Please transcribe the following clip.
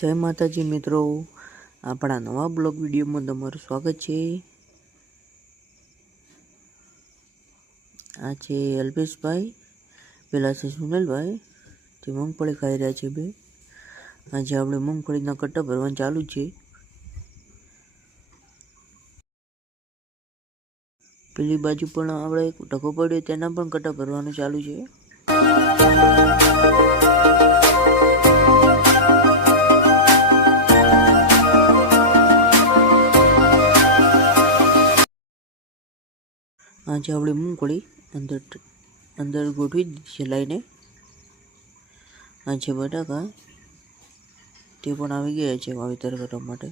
જય માતાજી મિત્રો, આપણા નવા બ્લોગ વિડીયોમાં તમારું સ્વાગત છે। આ છે અલ્પેશભાઈ, પેલા છે સુનિલભાઈ, જે મૂંગફળી ખાઈ રહ્યા છે બે। આજે આપણે મૂંગફળીના કટ્ટા ભરવાનું ચાલુ છે। પેલી બાજુ પણ આપણે ઢગો પડ્યો તેના પણ કટ્ટા ભરવાનું ચાલુ છે। આજે આપણે મૂંગફળી અંદર ગોઠવી દીધી છે લાઈને। આ છે બટાકા, તે પણ આવી ગયા છે વાવેતર કરવા માટે।